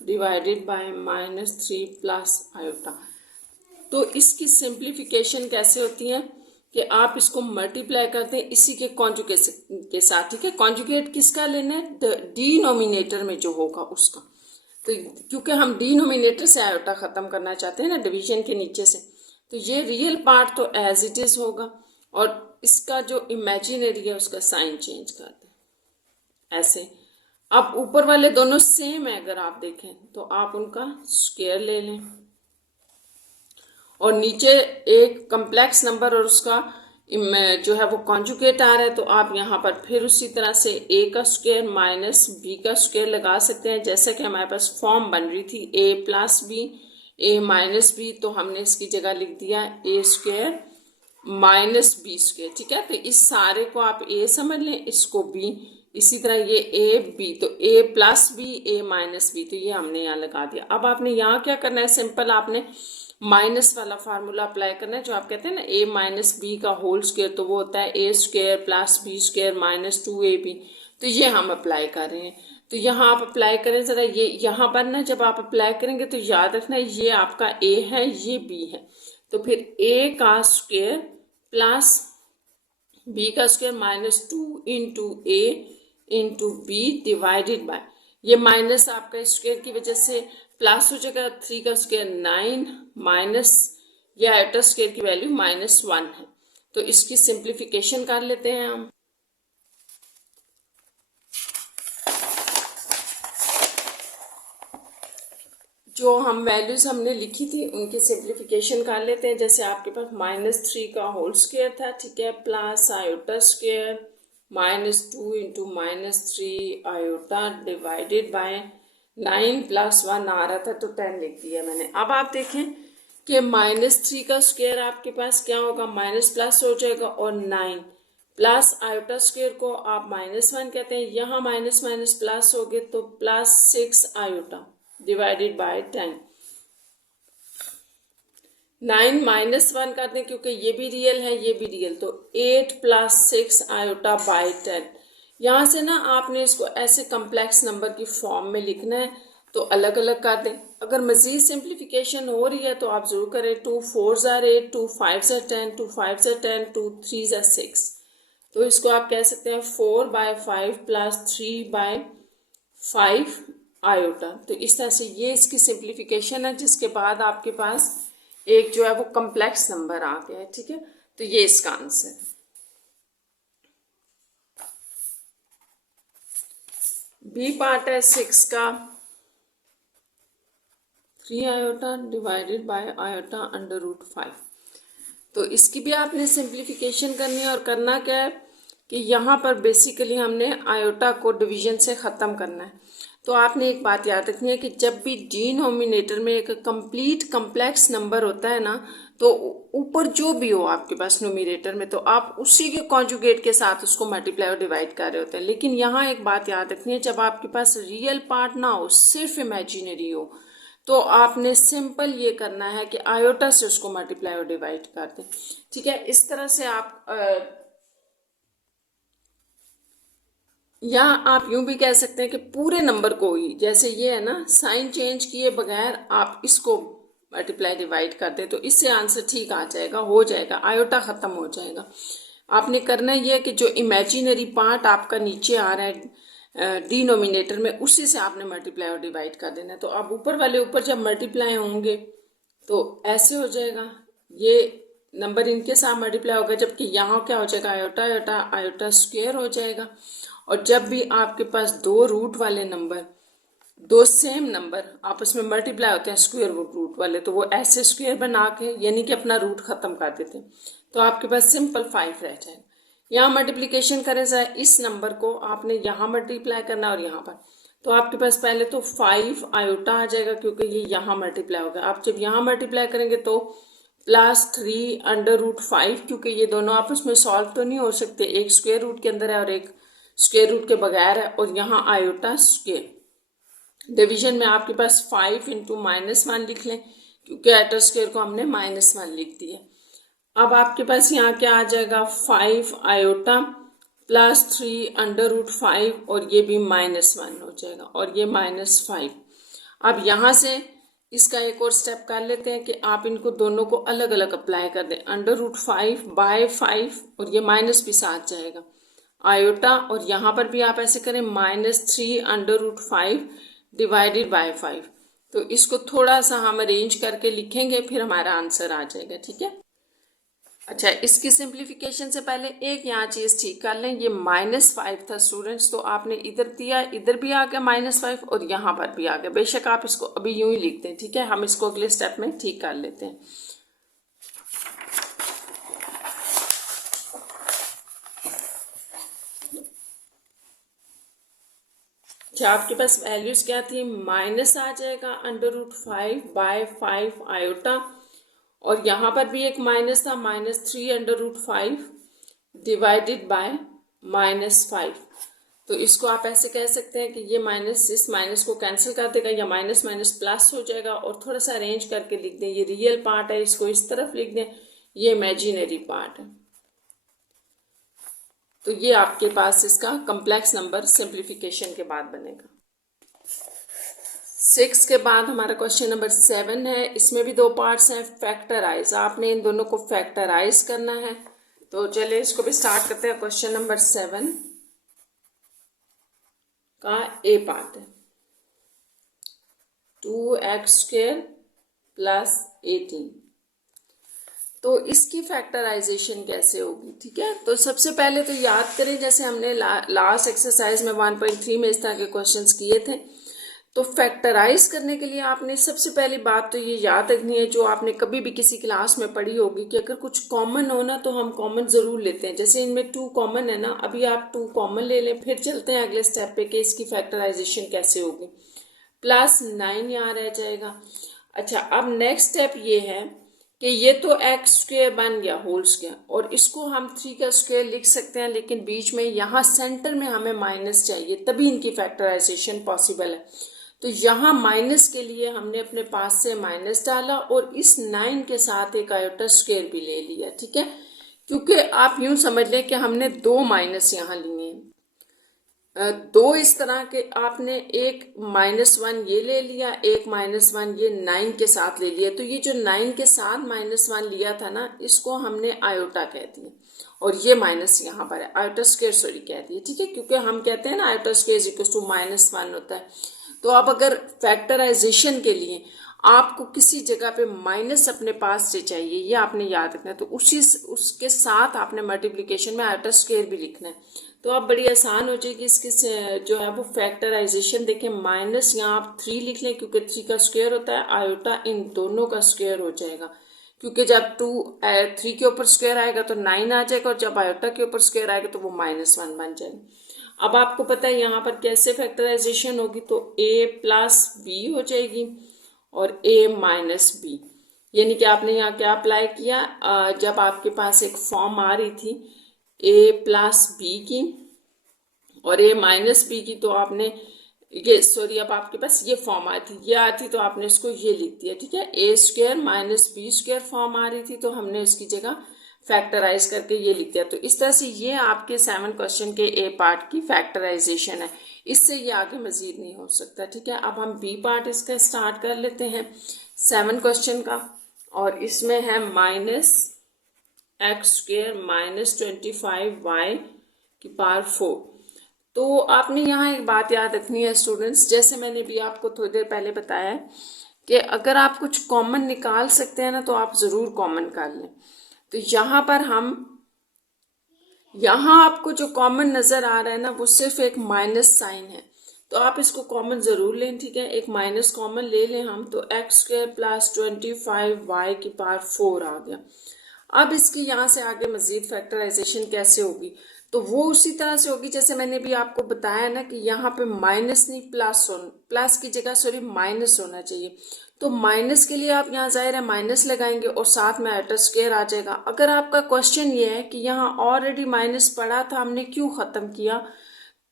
divided by -3 plus iota. तो इसकी सिंप्लीफिकेशन कैसे होती है कि आप इसको मल्टीप्लाई करते हैं इसी के कॉन्जुगेट के साथ। ठीक है, कॉन्जुगेट किसका लेना है, डिनोमिनेटर में जो होगा उसका। तो क्योंकि हम डिनोमिनेटर से आयोटा खत्म करना चाहते हैं ना डिवीजन के नीचे से, तो ये रियल पार्ट तो एज इट इज होगा और इसका जो इमेजिनरी है उसका साइन चेंज कर दें ऐसे। अब ऊपर वाले दोनों सेम है, अगर आप देखें तो आप उनका स्क्वायर ले लें, और नीचे एक कम्प्लेक्स नंबर और उसका जो है वो कॉन्जुगेट आ रहा है, तो आप यहाँ पर फिर उसी तरह से ए का स्क्वायर माइनस बी का स्क्वायर लगा सकते हैं। जैसा कि हमारे पास फॉर्म बन रही थी ए प्लस बी ए माइनस बी, तो हमने इसकी जगह लिख दिया ए स्क्वायर माइनस बी स्क्वायर। ठीक है, तो इस सारे को आप ए समझ लें, इसको बी, इसी तरह ये ए बी, तो ए प्लस बी ए माइनस बी, तो ये हमने यहाँ लगा दिया। अब आपने यहाँ क्या करना है, सिंपल आपने माइनस वाला फार्मूला अप्लाई करना है, जो आप कहते हैं ना a माइनस बी का होल स्क्वायर, तो वो होता है a square plus b square minus 2ab। तो ये हम अप्लाई कर रहे हैं। तो यहाँ आप अप्लाई करें ज़रा, ये यहाँ पर ना जब आप अप्लाई करेंगे तो याद रखना ये आपका a है, ये b है। तो फिर a का स्क्वायर प्लस b का square minus 2 into a into b divided by, ये माइनस आपका स्क्वायर की वजह से प्लस हो जाएगा, 3 का स्क्वायर 9 माइनस ये आयोटा स्क्वायर की वैल्यू -1 है। तो इसकी सिंप्लीफिकेशन कर लेते हैं हम। जो हम वैल्यूज हमने लिखी थी उनकी सिंप्लीफिकेशन कर लेते हैं। जैसे आपके पास -3 का होल स्क्वायर था, ठीक है, plus iota square -2 into -3 iota divided by 9 + 1 आ रहा था तो 10 लिख दिया मैंने। अब आप देखें कि -3 का स्क्वायर आपके पास क्या होगा, माइनस प्लस हो जाएगा, और 9 प्लस आयोटा स्क्वायर को आप -1 कहते हैं, यहाँ माइनस माइनस प्लस हो गए तो +6 आयोटा डिवाइडेड बाय 10। 9 -1 कर दें क्योंकि ये भी रियल है ये भी रियल, तो 8 + 6 आयोटा बाय 10। यहाँ से ना आपने इसको ऐसे कम्प्लेक्स नंबर की फॉर्म में लिखना है, तो अलग अलग कर दें। अगर मज़ीद सिंप्लीफिकेशन हो रही है तो आप ज़रूर करें। 2 4 * 8, 2 5 * 10, 2 5 * 10, 2 3 * 6। तो इसको आप कह सकते हैं 4/5 + 3/5 आयोटा। तो इस तरह से ये इसकी सिंप्लीफिकेशन है, जिसके बाद आपके पास एक जो है वो कम्प्लेक्स नंबर आ गया है, ठीक है। तो ये इसका आंसर है। बी पार्ट है 6 का 3 आयोटा डिवाइडेड बाय आयोटा √5। तो इसकी भी आपने सिंप्लीफिकेशन करनी है, और करना क्या है कि यहाँ पर बेसिकली हमने आयोटा को डिवीजन से ख़त्म करना है। तो आपने एक बात याद रखनी है कि जब भी डिनोमिनेटर में एक कंप्लीट कम्प्लेक्स नंबर होता है ना, तो ऊपर जो भी हो आपके पास न्यूमिनेटर में, तो आप उसी के कॉन्जुगेट के साथ उसको मल्टीप्लाई और डिवाइड कर रहे होते हैं। लेकिन यहाँ एक बात याद रखनी है, जब आपके पास रियल पार्ट ना हो, सिर्फ इमेजिनरी हो, तो आपने सिंपल ये करना है कि आयोटा से उसको मल्टीप्लाई और डिवाइड कर दें, ठीक है। इस तरह से आप या आप यूं भी कह सकते हैं कि पूरे नंबर को ही, जैसे ये है ना, साइन चेंज किए बगैर आप इसको मल्टीप्लाई डिवाइड कर दें, तो इससे आंसर ठीक आ जाएगा, हो जाएगा, आयोटा ख़त्म हो जाएगा। आपने करना ये है कि जो इमेजिनरी पार्ट आपका नीचे आ रहा है डिनोमिनेटर में, उसी से आपने मल्टीप्लाई और डिवाइड कर देना है। तो आप ऊपर वाले ऊपर जब मल्टीप्लाई होंगे तो ऐसे हो जाएगा, ये नंबर इनके साथ मल्टीप्लाई होगा, जबकि यहाँ क्या हो जाएगा, आयोटा आयोटा आयोटा स्क्वायर हो जाएगा। और जब भी आपके पास दो रूट वाले नंबर, दो सेम नंबर आपस में मल्टीप्लाई होते हैं स्क्वायर रूट वाले, तो वो ऐसे स्क्वायर बना के यानी कि अपना रूट ख़त्म कर देते हैं, तो आपके पास सिंपल 5 रह जाएगा। यहाँ मल्टीप्लिकेशन करें जाए, इस नंबर को आपने यहाँ मल्टीप्लाई करना और यहाँ पर, तो आपके पास पहले तो 5 आयोटा आ जाएगा क्योंकि ये यहाँ मल्टीप्लाई होगा। आप जब यहाँ मल्टीप्लाई करेंगे तो +3 √5, क्योंकि ये दोनों आपस में सॉल्व तो नहीं हो सकते, एक स्क्वायर रूट के अंदर है और एक स्क्वायर रूट के बगैर है, और यहाँ आयोटा स्क्वायर। डिवीजन में आपके पास 5 इंटू -1 लिख लें, क्योंकि आयोटा स्क्वायर को हमने -1 लिख दिया। अब आपके पास यहाँ क्या आ जाएगा, 5 आयोटा +3 √5, और ये भी -1 हो जाएगा, और ये -5। अब यहाँ से इसका एक और स्टेप कर लेते हैं कि आप इनको दोनों को अलग अलग अप्लाई कर दें। √5/5, और ये माइनस भी साथ जाएगा, आयोटा, और यहाँ पर भी आप ऐसे करें -3 √5 डिवाइडेड बाय 5। तो इसको थोड़ा सा हम अरेंज करके लिखेंगे, फिर हमारा आंसर आ जाएगा, ठीक है। अच्छा, इसकी सिंप्लीफिकेशन से पहले एक यहाँ चीज़ ठीक कर लें, ये -5 था स्टूडेंट्स, तो आपने इधर दिया, इधर भी आ गया -5 और यहाँ पर भी आ गया। बेशक आप इसको अभी यूं ही लिखते हैं, ठीक है, हम इसको अगले स्टेप में ठीक कर लेते हैं। अच्छा, आपके पास वैल्यूज क्या थी, माइनस आ जाएगा √5/5 आयोटा, और यहाँ पर भी एक माइनस था, -3 √5 डिवाइडेड बाय -5। तो इसको आप ऐसे कह सकते हैं कि ये माइनस इस माइनस को कैंसिल कर देगा या माइनस माइनस प्लस हो जाएगा, और थोड़ा सा अरेंज करके लिख दें, ये रियल पार्ट है इसको इस तरफ लिख दें, ये इमेजिनरी पार्ट है। तो ये आपके पास इसका कम्प्लेक्स नंबर सिंप्लीफिकेशन के बाद बनेगा। 6 के बाद हमारा क्वेश्चन नंबर 7 है। इसमें भी दो पार्ट्स हैं। फैक्टराइज, आपने इन दोनों को फैक्टराइज करना है। तो चलिए इसको भी स्टार्ट करते हैं। क्वेश्चन नंबर 7 का ए पार्ट है 2x² प्लस 18। तो इसकी फैक्टराइजेशन कैसे होगी, ठीक है। तो सबसे पहले तो याद करें, जैसे हमने लास्ट एक्सरसाइज में 1.3 में इस तरह के क्वेश्चंस किए थे। तो फैक्टराइज करने के लिए आपने सबसे पहली बात तो ये याद रखनी है, जो आपने कभी भी किसी क्लास में पढ़ी होगी, कि अगर कुछ कॉमन हो ना तो हम कॉमन ज़रूर लेते हैं। जैसे इनमें 2 कॉमन है ना, अभी आप 2 कॉमन ले लें, फिर चलते हैं अगले स्टेप पे कि इसकी फैक्टराइजेशन कैसे होगी। +9 यहाँ रह जाएगा। अच्छा, अब नेक्स्ट स्टेप ये है कि ये तो x² बन गया होल स्क्वायर, और इसको हम 3 का स्क्वायर लिख सकते हैं, लेकिन बीच में यहाँ सेंटर में हमें माइनस चाहिए, तभी इनकी फैक्टराइजेशन पॉसिबल है। तो यहाँ माइनस के लिए हमने अपने पास से माइनस डाला और इस 9 के साथ एक आयोटा स्क्वायर भी ले लिया, ठीक है। क्योंकि आप यूं समझ लें कि हमने 2 माइनस यहाँ लिए हैं, 2 इस तरह के, आपने एक -1 ये ले लिया, एक -1 ये 9 के साथ ले लिया। तो ये जो 9 के साथ -1 लिया था ना, इसको हमने आयोटा कह दिया, और ये माइनस यहाँ पर है, आयोटा स्क्वायर सॉरी कह दिया, ठीक है। क्योंकि हम कहते हैं ना आयोटा स्क्वायर इक्वल टू -1 होता है। तो अब अगर फैक्टराइजेशन के लिए आपको किसी जगह पे माइनस अपने पास से चाहिए, ये आपने याद रखना है, तो उसके साथ आपने मल्टीप्लिकेशन में आयोटा स्क्वायर भी लिखना है। तो अब बड़ी आसान हो जाएगी इसकी जो है वो फैक्टराइजेशन। देखें, माइनस यहाँ आप 3 लिख लें, क्योंकि 3 का स्क्वायर होता है, आयोटा इन दोनों का स्क्वायर हो जाएगा। क्योंकि जब 3 के ऊपर स्क्वायर आएगा तो 9 आ जाएगा, और जब आयोटा के ऊपर स्क्वायर आएगा तो वो -1 बन जाएगा। अब आपको पता है यहाँ पर कैसे फैक्टराइजेशन होगी, तो a + b हो जाएगी और a - b, यानी कि आपने यहाँ क्या अप्लाई किया, जब आपके पास एक फॉर्म आ रही थी a + b की और a - b की, तो आपने ये सॉरी, अब आपके पास ये फॉर्म आई थी, ये आती तो आपने इसको ये लिख दिया, ठीक है। a² - b² फॉर्म आ रही थी, तो हमने इसकी जगह फैक्टराइज करके ये लिख दिया। तो इस तरह से ये आपके 7 क्वेश्चन के ए पार्ट की फैक्टराइजेशन है। इससे ये आगे मजीद नहीं हो सकता, ठीक है। अब हम बी पार्ट इसका स्टार्ट कर लेते हैं 7 क्वेश्चन का, और इसमें है -x² - 25y⁴। तो आपने यहाँ एक बात याद रखनी है स्टूडेंट्स, जैसे मैंने भी आपको थोड़ी देर पहले बताया है कि अगर आप कुछ कॉमन निकाल सकते हैं ना, तो आप ज़रूर कॉमन कर लें। तो यहाँ पर यहाँ आपको जो कॉमन नज़र आ रहा है ना, वो सिर्फ एक माइनस साइन है, तो आप इसको कॉमन ज़रूर लें, ठीक है। एक माइनस कॉमन ले लें हम, तो x² + 25y⁴ आ गया। अब इसकी यहाँ से आगे मज़ीद फैक्टराइजेशन कैसे होगी, तो वो उसी तरह से होगी जैसे मैंने भी आपको बताया ना, कि यहाँ पे माइनस नहीं प्लस की जगह सॉरी माइनस होना चाहिए। तो माइनस के लिए आप यहाँ ज़ाहिर है माइनस लगाएंगे और साथ में आयोटा स्क्वायर आ जाएगा। अगर आपका क्वेश्चन ये है कि यहाँ ऑलरेडी माइनस पड़ा था, हमने क्यों ख़त्म किया,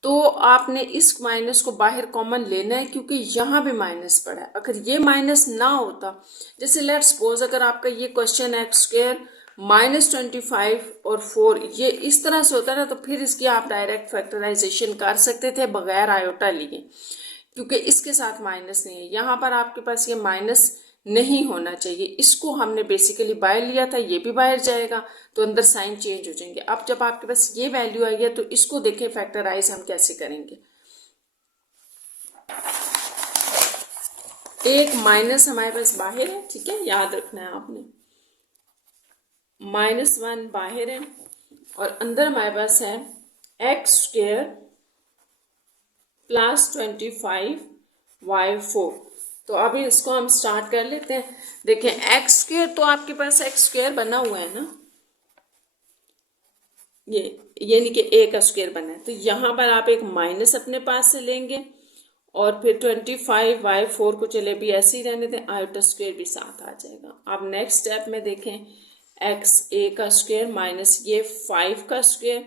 तो आपने इस माइनस को बाहर कॉमन लेना है, क्योंकि यहाँ भी माइनस पड़ा है। अगर ये माइनस ना होता, जैसे लेट्स सपोज अगर आपका ये क्वेश्चन x² -25 और 4 ये इस तरह से होता है ना, तो फिर इसकी आप डायरेक्ट फैक्टराइजेशन कर सकते थे बगैर आयोटा लिए, क्योंकि इसके साथ माइनस नहीं है। यहाँ पर आपके पास ये माइनस नहीं होना चाहिए, इसको हमने बेसिकली बाहर लिया था, ये भी बाहर जाएगा, तो अंदर साइन चेंज हो जाएंगे। अब जब आपके पास ये वैल्यू आई है, तो इसको देखें फैक्टराइज हम कैसे करेंगे। एक माइनस हमारे पास बाहर है, ठीक है, याद रखना है आपने, -1 बाहर है और अंदर हमारे पास है x² + 25y⁴। तो अभी इसको हम स्टार्ट कर लेते हैं। देखें, x² तो आपके पास x² बना हुआ है ना, ये यानी कि a का स्क्वायर बना है, तो यहाँ पर आप एक माइनस अपने पास से लेंगे और फिर 25y⁴ को चले भी ऐसे ही रहने दें, आयोटा स्क्वायर भी साथ आ जाएगा। अब नेक्स्ट स्टेप में देखें, x a का स्क्वायर माइनस ये 5 का स्क्वायर,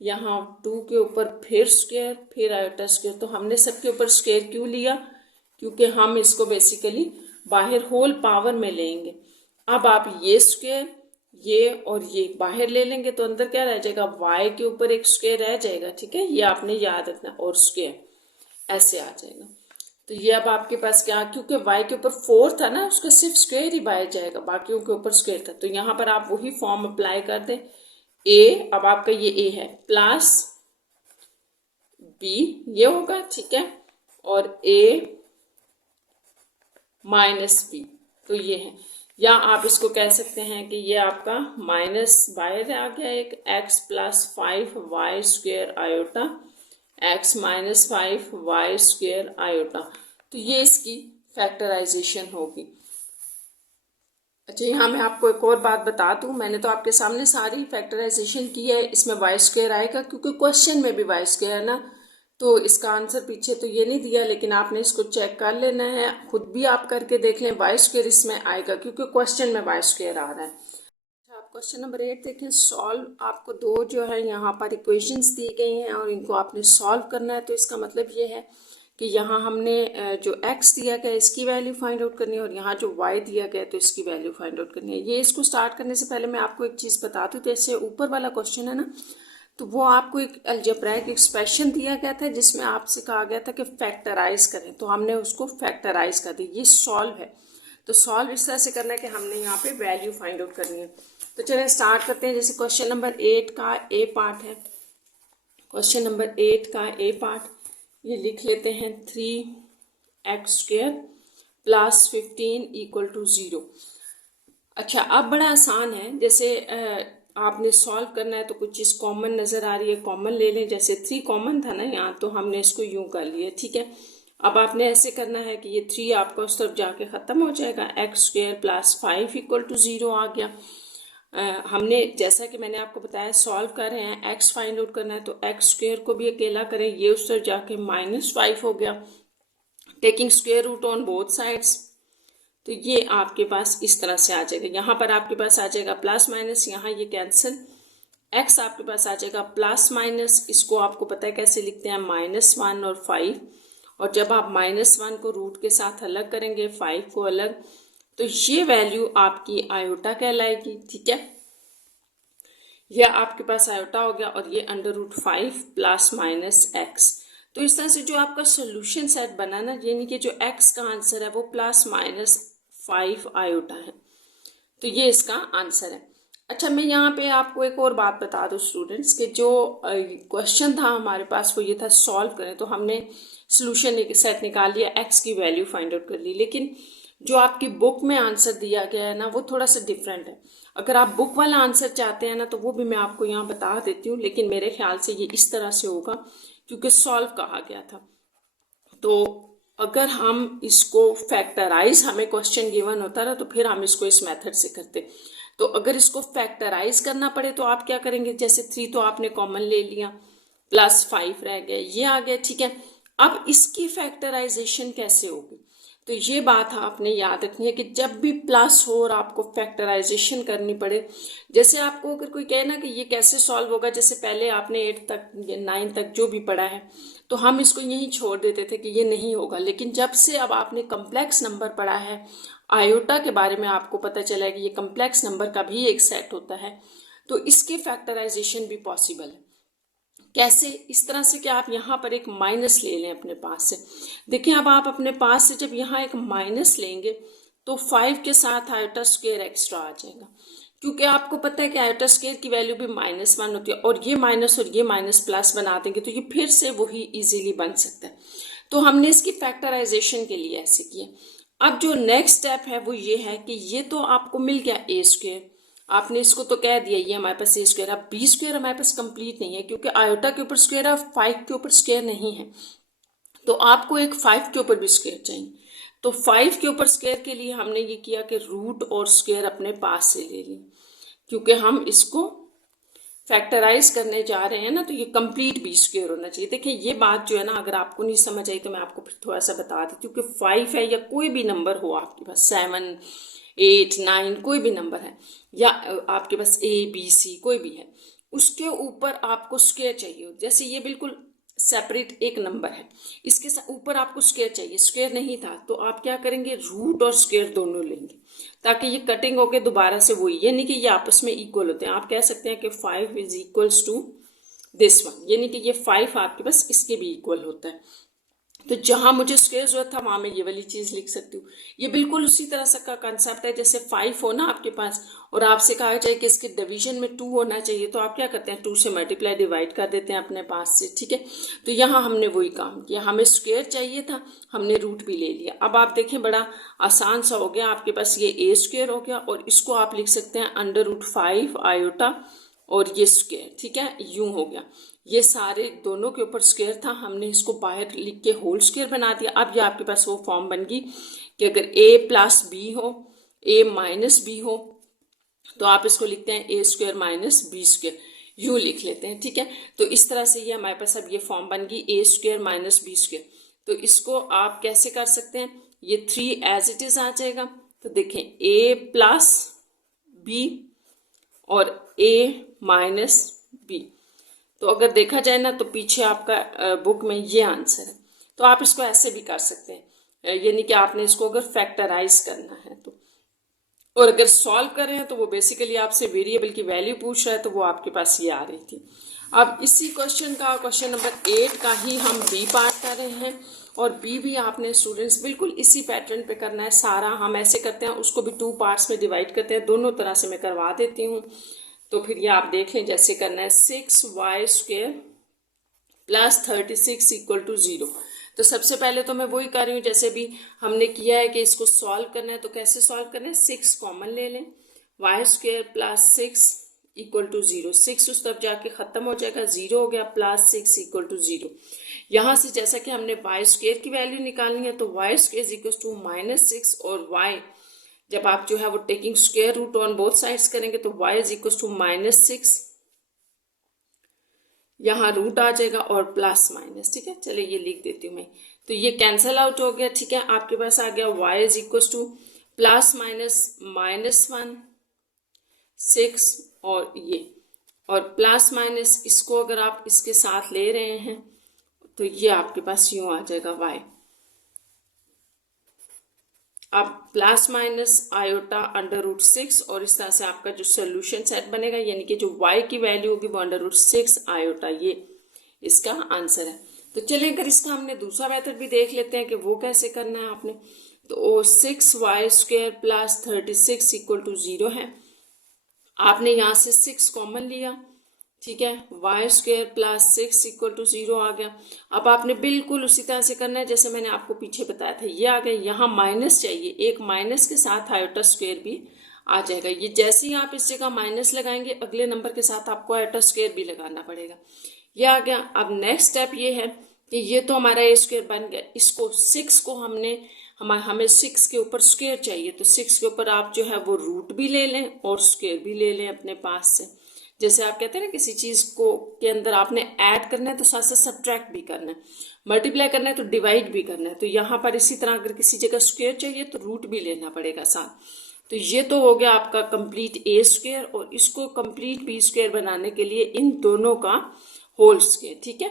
यहाँ 2 के ऊपर फिर स्क्वायर, फिर आयोटा स्क्वायर। तो हमने सबके ऊपर स्क्वायर क्यों लिया? क्योंकि हम इसको बेसिकली बाहर होल पावर में लेंगे। अब आप ये स्क्वायर, ये और ये बाहर ले लेंगे तो अंदर क्या रह जाएगा? y के ऊपर एक स्क्वायर रह जाएगा, ठीक है, ये आपने याद रखना, और स्क्वायर ऐसे आ जाएगा। तो ये अब आपके पास क्या, क्योंकि y के ऊपर 4 था ना, उसका सिर्फ स्क्वायर ही बाहर जाएगा, बाकियों के ऊपर स्क्वायर था। तो यहाँ पर आप वही फॉर्म अप्लाई कर दें। a, अब आपका ये a है, प्लस b ये होगा, ठीक है, और a माइनस b, तो ये है। या आप इसको कह सकते हैं कि ये आपका माइनस बाहर आ गया एक x plus 5y square iota, x minus 5y square iota. तो ये इसकी फैक्टराइजेशन होगी। अच्छा, यहाँ मैं आपको एक और बात बता दूँ, मैंने तो आपके सामने सारी फैक्टराइजेशन की है, इसमें वाई स्क्वायर आएगा क्योंकि क्वेश्चन में भी वाई स्क्वायर है ना, तो इसका आंसर पीछे तो ये नहीं दिया, लेकिन आपने इसको चेक कर लेना है, खुद भी आप करके देख लें, वाई स्क्वायर इसमें आएगा क्योंकि क्वेश्चन में वाई स्क्वायर आ रहा है। अच्छा, आप क्वेश्चन नंबर 8 देखें, सॉल्व। आपको दो जो है यहाँ पर इक्वेशंस दी गई हैं और इनको आपने सॉल्व करना है। तो इसका मतलब ये है कि यहाँ हमने जो x दिया गया इसकी वैल्यू फाइंड आउट करनी है, और यहाँ जो y दिया गया तो इसकी वैल्यू फाइंड आउट करनी है। ये इसको स्टार्ट करने से पहले मैं आपको एक चीज़ बता दूँ, जैसे ऊपर वाला क्वेश्चन है ना, तो वो आपको एक अलजेब्राइक एक्सप्रेशन दिया गया था जिसमें आपसे कहा गया था कि फैक्टराइज करें, तो हमने उसको फैक्टराइज कर दिया। ये सॉल्व है, तो सॉल्व इस तरह से करना है कि हमने यहाँ पे वैल्यू फाइंड आउट करनी है। तो चलिए स्टार्ट करते हैं। जैसे क्वेश्चन नंबर 8 का ए पार्ट है, क्वेश्चन नंबर 8 का ए पार्ट ये लिख लेते हैं, 3x square plus 15 equal to 0। अच्छा, अब बड़ा आसान है, जैसे आपने सॉल्व करना है तो कुछ चीज़ कॉमन नज़र आ रही है, कॉमन ले लें। जैसे 3 कॉमन था ना यहाँ, तो हमने इसको यूं कर लिया, ठीक है। अब आपने ऐसे करना है कि ये 3 आपका उस तरफ जाके ख़त्म हो जाएगा, x square plus 5 equal to 0 आ गया। हमने जैसा कि मैंने आपको बताया सॉल्व कर रहे हैं, x फाइंड आउट करना है, तो x स्क्वायर को भी अकेला करें, ये उस तरफ जाके -5 हो गया, taking square root on both sides. तो ये आपके पास इस तरह से आ जाएगा। यहाँ पर आपके पास आ जाएगा प्लस माइनस, यहाँ ये कैंसिल, x आपके पास आ जाएगा प्लस माइनस, इसको आपको पता है कैसे लिखते हैं, -1 और 5, और जब आप -1 को रूट के साथ अलग करेंगे, 5 को अलग, तो ये वैल्यू आपकी आयोटा कहलाएगी, ठीक है। यह आपके पास आयोटा हो गया, और ये √5 प्लस माइनस x। तो इस तरह से जो आपका सोल्यूशन सेट बना ना, यानी कि जो x का आंसर है वो +-5 आयोटा है, तो ये इसका आंसर है। अच्छा, मैं यहाँ पे आपको एक और बात बता दूँ स्टूडेंट्स, कि जो क्वेश्चन था हमारे पास वो ये था सॉल्व करें, तो हमने सोल्यूशन सेट निकाल लिया, x की वैल्यू फाइंड आउट कर ली, लेकिन जो आपकी बुक में आंसर दिया गया है ना वो थोड़ा सा डिफरेंट है। अगर आप बुक वाला आंसर चाहते हैं ना तो वो भी मैं आपको यहाँ बता देती हूँ, लेकिन मेरे ख्याल से ये इस तरह से होगा क्योंकि सॉल्व कहा गया था। तो अगर हम इसको फैक्टराइज, हमें क्वेश्चन गिवन होता ना तो फिर हम इसको इस मेथड से करते। तो अगर इसको फैक्टराइज करना पड़े तो आप क्या करेंगे, जैसे 3 तो आपने कॉमन ले लिया, +5 रह गया, ये आ गया, ठीक है। अब इसकी फैक्टराइजेशन कैसे होगी, तो ये बात आपने याद रखनी है कि जब भी प्लस हो और आपको फैक्टराइजेशन करनी पड़े, जैसे आपको अगर कोई कहे ना कि ये कैसे सॉल्व होगा, जैसे पहले आपने 8 तक या 9 तक जो भी पढ़ा है तो हम इसको यहीं छोड़ देते थे कि ये नहीं होगा, लेकिन जब से अब आपने कम्प्लेक्स नंबर पढ़ा है, आयोटा के बारे में आपको पता चला है कि ये कम्प्लेक्स नंबर का भी एक सेट होता है, तो इसके फैक्टराइजेशन भी पॉसिबल है। कैसे, इस तरह से कि आप यहाँ पर एक माइनस ले लें अपने पास से। देखिए, अब आप अपने पास से जब यहाँ एक माइनस लेंगे तो 5 के साथ आयोटा स्क्वायर एक्स्ट्रा आ जाएगा, क्योंकि आपको पता है कि आयोटा स्क्वायर की वैल्यू भी -1 होती है, और ये माइनस प्लस बना देंगे तो ये फिर से वही इजीली बन सकता है। तो हमने इसकी फैक्टराइजेशन के लिए ऐसे किया। अब जो नेक्स्ट स्टेप है वो ये है कि ये तो आपको मिल गया ए स्क्वायर, आपने इसको तो कह दिया ये हमारे पास ए स्क्वायर। अब बी स्क्वायर हमारे पास कंप्लीट नहीं है क्योंकि आयोटा के ऊपर स्क्वायर है, 5 के ऊपर स्क्वायर नहीं है, तो आपको एक 5 के ऊपर भी स्क्वायर चाहिए। तो 5 के ऊपर स्क्वायर के लिए हमने ये किया कि रूट और स्क्वायर अपने पास से ले लें, क्योंकि हम इसको फैक्टराइज करने जा रहे हैं ना, तो ये कंप्लीट बी स्क्वायर होना चाहिए। देखिए, ये बात जो है ना, अगर आपको नहीं समझ आई तो मैं आपको फिर थोड़ा सा बता देती हूँ कि 5 है या कोई भी नंबर हो आपके पास, 7, 8, 9 कोई भी नंबर है, या आपके पास A, B, C कोई भी है, उसके ऊपर आपको स्क्वायर चाहिए। जैसे ये बिल्कुल सेपरेट एक नंबर है, इसके ऊपर आपको स्क्वायर चाहिए, स्क्वायर नहीं था तो आप क्या करेंगे, रूट और स्क्वायर दोनों लेंगे ताकि ये कटिंग होके दोबारा से वही, यानी कि ये आपस में इक्वल होते हैं। आप कह सकते हैं कि 5 is equals to this one, यानी कि ये 5 आपके पास इसके भी इक्वल होता है। तो जहां मुझे स्क्वायर जरूरत था वहां मैं ये वाली चीज लिख सकती हूँ। ये बिल्कुल उसी तरह से का कंसेप्ट है, जैसे 5 हो ना आपके पास और आपसे कहा जाए कि इसके डिवीजन में 2 होना चाहिए, तो आप क्या करते हैं, 2 से मल्टीप्लाई डिवाइड कर देते हैं अपने पास से, ठीक है। तो यहाँ हमने वही काम किया, हमें स्क्वायर चाहिए था, हमने रूट भी ले लिया। अब आप देखें बड़ा आसान सा हो गया, आपके पास ये ए स्क्वायर हो गया और इसको आप लिख सकते हैं √5 आयोटा और ये स्क्वायर, ठीक है, यूं हो गया। ये सारे दोनों के ऊपर स्क्वायर था, हमने इसको बाहर लिख के होल स्क्वायर बना दिया। अब ये आपके पास वो फॉर्म बन गई कि अगर a प्लस बी हो, a माइनस बी हो, तो आप इसको लिखते हैं a square minus b square, यूं लिख लेते हैं, ठीक है। तो इस तरह से ये हमारे पास अब ये फॉर्म बन गई a square minus b square. तो इसको आप कैसे कर सकते हैं, ये 3 एज इट इज आ जाएगा। तो देखें a प्लस बी और a माइनस बी, तो अगर देखा जाए ना तो पीछे आपका बुक में ये आंसर है। तो आप इसको ऐसे भी कर सकते हैं, यानी कि आपने इसको अगर फैक्टराइज करना है तो, और अगर सॉल्व कर रहे हैं तो वो बेसिकली आपसे वेरिएबल की वैल्यू पूछ रहा है, तो वो आपके पास ये आ रही थी। अब इसी क्वेश्चन का, क्वेश्चन नंबर 8 का ही हम बी पार्ट कर रहे हैं, और बी भी आपने स्टूडेंट्स बिल्कुल इसी पैटर्न पे करना है। सारा हम ऐसे करते हैं, उसको भी 2 पार्ट्स में डिवाइड करते हैं, दोनों तरह से मैं करवा देती हूँ। तो फिर ये आप देख लें जैसे करना है, 6y square plus 36 equal to 0। तो सबसे पहले तो मैं वही कर रही हूँ जैसे भी हमने किया है कि इसको सॉल्व करना है। तो कैसे सॉल्व करना है, 6 कॉमन ले लें, y square plus 6 equal to 0, 6 उस तरफ जाके खत्म हो जाएगा, 0 हो गया, प्लस 6 इक्वल टू 0। यहाँ से जैसा कि हमने y स्क्वायर की वैल्यू निकालनी है, तो y स्क्वायर इक्वल टू -6, और y जब आप जो है वो taking square root on both sides करेंगे तो y इज इक्वल टू -6, यहाँ रूट आ जाएगा और प्लस माइनस, ठीक है। चलिए ये लिख देती हूँ मैं, तो ये कैंसल आउट हो गया, ठीक है। आपके पास आ गया y is equal two plus minus -1 6, और ये और प्लस माइनस इसको अगर आप इसके साथ ले रहे हैं तो ये आपके पास यूं आ जाएगा y। अब प्लस माइनस आयोटा √6, और इस तरह से आपका जो सोल्यूशन सेट बनेगा, यानी कि जो y की वैल्यू होगी वो √6 आयोटा, ये इसका आंसर है। तो चलिए अगर इसका हमने दूसरा मेथड भी देख लेते हैं कि वो कैसे करना है आपने। तो 6y square plus 36 equal to 0 है, आपने यहाँ से 6 कॉमन लिया, ठीक है, y square plus 6 equal to 0 आ गया। अब आपने बिल्कुल उसी तरह से करना है जैसे मैंने आपको पीछे बताया था, ये आ गया। यहाँ माइनस चाहिए, एक माइनस के साथ आयोटा स्क्वायर भी आ जाएगा। ये जैसे ही आप इस जगह माइनस लगाएंगे, अगले नंबर के साथ आपको आयोटा स्क्वायर भी लगाना पड़ेगा, ये आ गया। अब नेक्स्ट स्टेप ये है कि ये तो हमारा ए स्क्वायर बन गया, इसको 6 को हमें 6 के ऊपर स्क्वायर चाहिए, तो 6 के ऊपर आप जो है वो रूट भी ले लें और स्क्वायर भी ले लें अपने पास से। जैसे आप कहते हैं ना किसी चीज को के अंदर आपने ऐड करना है तो साथ साथ सब्ट्रैक्ट भी करना है, मल्टीप्लाई करना है तो डिवाइड भी करना है। तो यहाँ पर इसी तरह अगर किसी जगह स्क्वायर चाहिए तो रूट भी लेना पड़ेगा साथ। तो ये तो हो गया आपका कंप्लीट ए स्क्वायर, और इसको कंप्लीट बी स्क्वायर बनाने के लिए इन दोनों का होल स्क्वायर, ठीक है।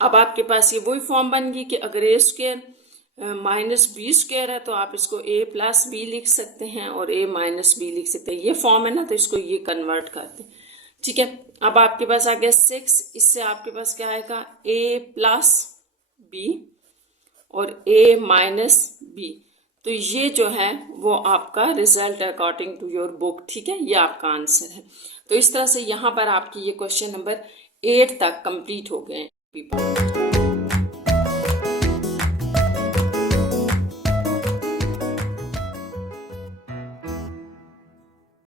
अब आपके पास ये वही फॉर्म बन गई कि अगर ए स्क्वायर माइनस बी स्क्वायर है तो आप इसको a प्लस बी लिख सकते हैं और a माइनस बी लिख सकते हैं। ये फॉर्म है ना, तो इसको ये कन्वर्ट करते हैं, ठीक है। अब आपके पास आ गया 6, इससे आपके पास क्या आएगा, a प्लस बी और a माइनस बी। तो ये जो है वो आपका result according to your book, ठीक है, ये आपका आंसर है। तो इस तरह से यहाँ पर आपकी ये क्वेश्चन नंबर 8 तक कंप्लीट हो गए हैं।